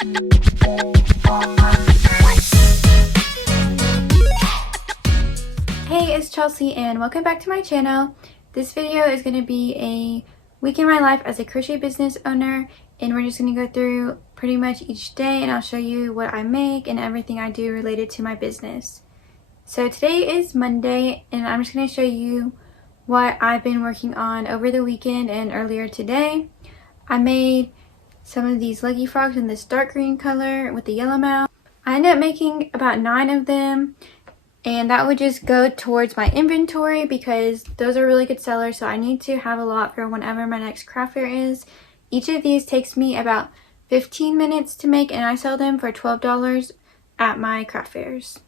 Hey, it's Chelsea and welcome back to my channel. This video is going to be a week in my life as a crochet business owner, and we're just going to go through pretty much each day and I'll show you what I make and everything I do related to my business. So today is Monday and I'm just going to show you what I've been working on over the weekend and earlier today. I made some of these leggy frogs in this dark green color with the yellow mouth. I ended up making about 9 of them, and that would just go towards my inventory because those are really good sellers, so I need to have a lot for whenever my next craft fair is. Each of these takes me about 15 minutes to make, and I sell them for $12 at my craft fairs.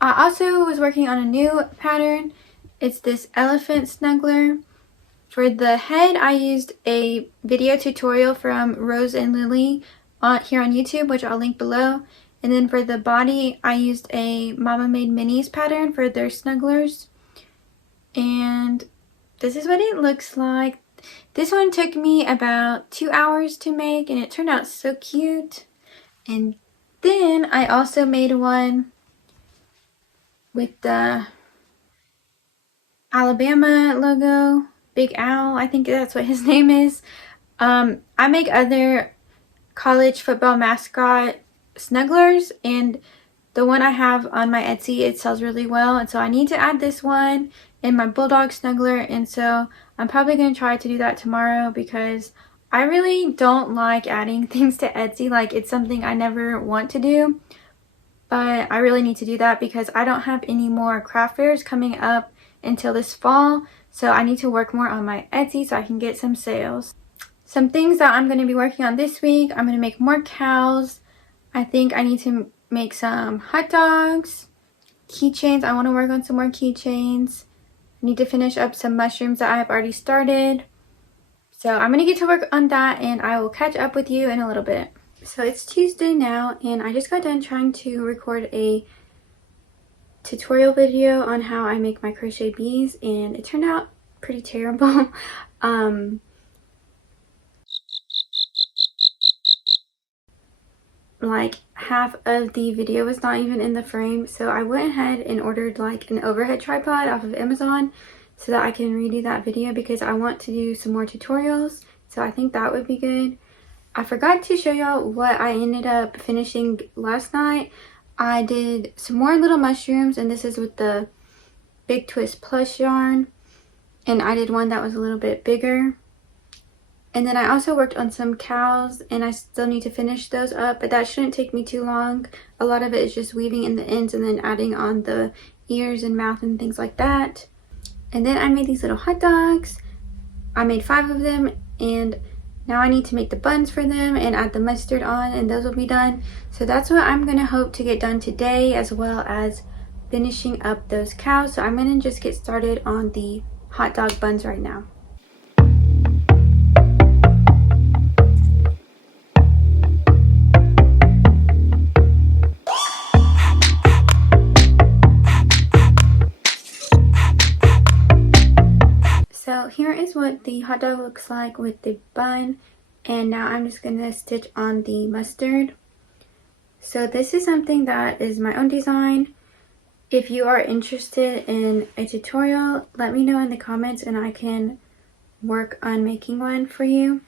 I also was working on a new pattern. It's this elephant snuggler. For the head, I used a video tutorial from Rose and Lily here on YouTube, which I'll link below. And then for the body, I used a Mama Made Minis pattern for their snugglers. And this is what it looks like. This one took me about 2 hours to make, and it turned out so cute. And then I also made one with the Alabama logo. Big Owl, I think that's what his name is. I make other college football mascot snugglers, and the one I have on my Etsy, it sells really well, and so I need to add this one in my bulldog snuggler, and so I'm probably going to try to do that tomorrow because I really don't like adding things to Etsy. Like, it's something I never want to do, but I really need to do that because I don't have any more craft fairs coming up until this fall. So I need to work more on my Etsy so I can get some sales. Some things that I'm going to be working on this week: I'm going to make more cows. I think I need to make some hot dogs. Keychains, I want to work on some more keychains. I need to finish up some mushrooms that I have already started. So I'm going to get to work on that, and I will catch up with you in a little bit. So it's Tuesday now, and I just got done trying to record a tutorial video on how I make my crochet bees, and it turned out pretty terrible. Like, half of the video was not even in the frame, so I went ahead and ordered like an overhead tripod off of Amazon so that I can redo that video because I want to do some more tutorials, so I think that would be good. I forgot to show y'all what I ended up finishing last night. I did some more little mushrooms, and this is with the Big Twist Plus yarn, and I did one that was a little bit bigger. And then I also worked on some cows, and I still need to finish those up, but that shouldn't take me too long. A lot of it is just weaving in the ends and then adding on the ears and mouth and things like that. And then I made these little hot dogs. I made 5 of them, and now I need to make the buns for them and add the mustard on, and those will be done. So that's what I'm going to hope to get done today, as well as finishing up those cows. So I'm going to just get started on the hot dog buns right now. So here is what the hot dog looks like with the bun, and now I'm just going to stitch on the mustard. So this is something that is my own design. If you are interested in a tutorial, let me know in the comments and I can work on making one for you.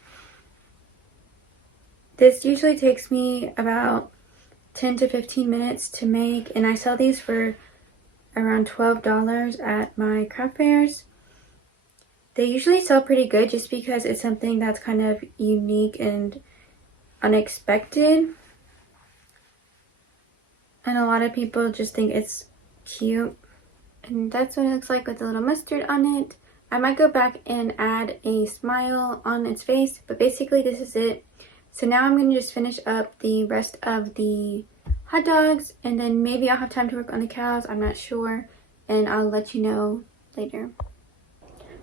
This usually takes me about 10 to 15 minutes to make, and I sell these for around $12 at my craft fairs. They usually sell pretty good just because it's something that's kind of unique and unexpected. And a lot of people just think it's cute. And that's what it looks like with the little mustard on it. I might go back and add a smile on its face, but basically this is it. So now I'm going to just finish up the rest of the hot dogs, and then maybe I'll have time to work on the cows. I'm not sure, and I'll let you know later.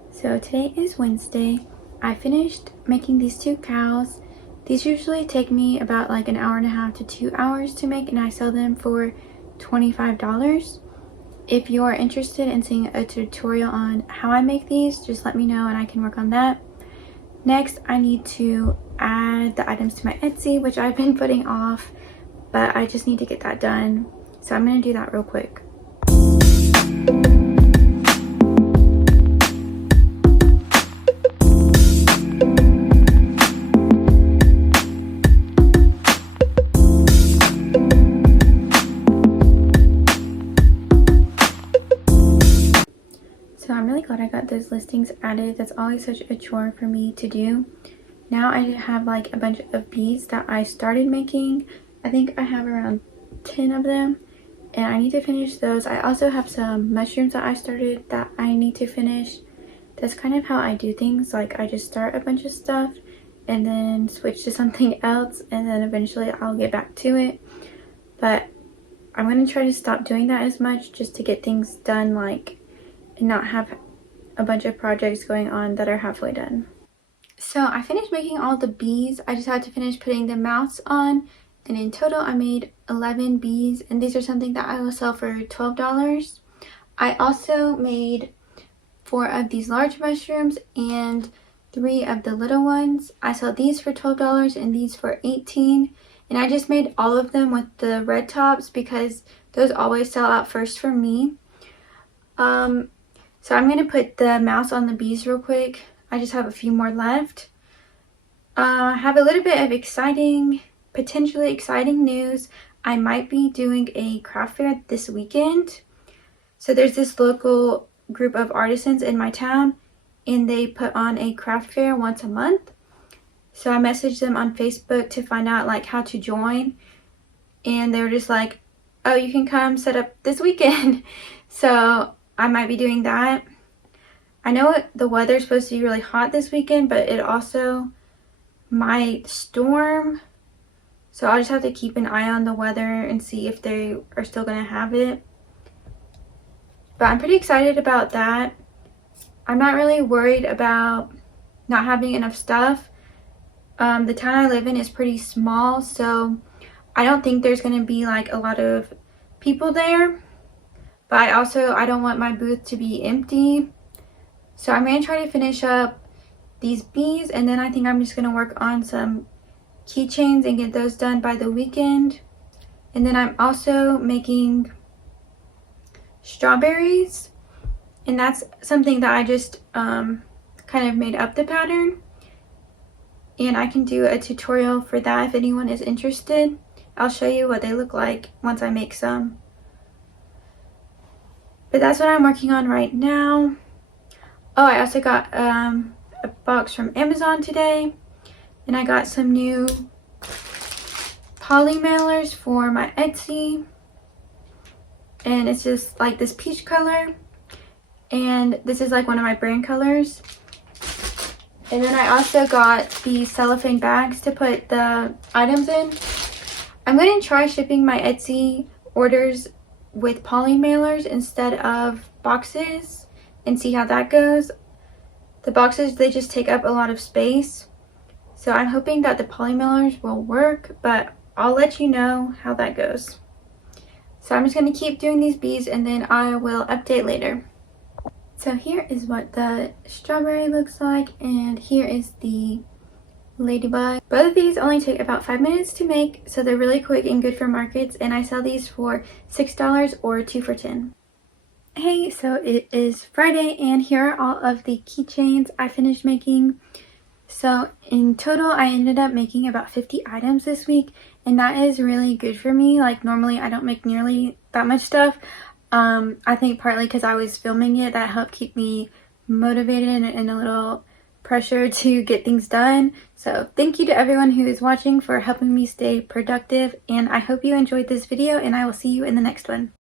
So today is Wednesday. I finished making these 2 cows. These usually take me about like an hour and a half to 2 hours to make, and I sell them for $25. If you are interested in seeing a tutorial on how I make these, just let me know and I can work on that. Next, I need to add the items to my Etsy, which I've been putting off, but I just need to get that done. So I'm going to do that real quick. So I'm really glad I got those listings added. That's always such a chore for me to do. Now I have like a bunch of beads that I started making. I think I have around 10 of them and I need to finish those. I also have some mushrooms that I started that I need to finish. That's kind of how I do things. Like I just start a bunch of stuff and then switch to something else and then eventually I'll get back to it. But I'm going to try to stop doing that as much just to get things done, like, and not have a bunch of projects going on that are halfway done. So I finished making all the bees. I just had to finish putting the mouths on, and in total I made 11 bees, and these are something that I will sell for $12. I also made 4 of these large mushrooms and 3 of the little ones. I sold these for $12 and these for $18, and I just made all of them with the red tops because those always sell out first for me. So I'm going to put the mouse on the bees real quick. I just have a few more left. I have a little bit of potentially exciting news. I might be doing a craft fair this weekend. So there's this local group of artisans in my town and they put on a craft fair once a month. So I messaged them on Facebook to find out like how to join. And they were just like, oh, you can come set up this weekend. So I might be doing that. I know the weather's supposed to be really hot this weekend, but it also might storm. So I'll just have to keep an eye on the weather and see if they are still going to have it. But I'm pretty excited about that. I'm not really worried about not having enough stuff. The town I live in is pretty small, so I don't think there's going to be like a lot of people there. But I don't want my booth to be empty. So I'm going to try to finish up these bees, and then I think I'm just going to work on some keychains and get those done by the weekend. And then I'm also making strawberries, and that's something that I just kind of made up the pattern. And I can do a tutorial for that if anyone is interested. I'll show you what they look like once I make some. But that's what I'm working on right now. Oh, I also got a box from Amazon today. And I got some new poly mailers for my Etsy. And it's just like this peach color. And this is like one of my brand colors. And then I also got these cellophane bags to put the items in. I'm going to try shipping my Etsy orders with poly mailers instead of boxes and see how that goes. The boxes, they just take up a lot of space. So I'm hoping that the poly mailers will work, but I'll let you know how that goes. So I'm just going to keep doing these bees and then I will update later. So here is what the strawberry looks like, and here is the ladybug. Both of these only take about 5 minutes to make, so they're really quick and good for markets, and I sell these for $6 or 2 for $10. Hey, so it is Friday and here are all of the keychains I finished making. So in total I ended up making about 50 items this week, and that is really good for me. Like normally I don't make nearly that much stuff. I think partly because I was filming it, that helped keep me motivated and a little pressure to get things done. So thank you to everyone who is watching for helping me stay productive, and I hope you enjoyed this video, and I will see you in the next one.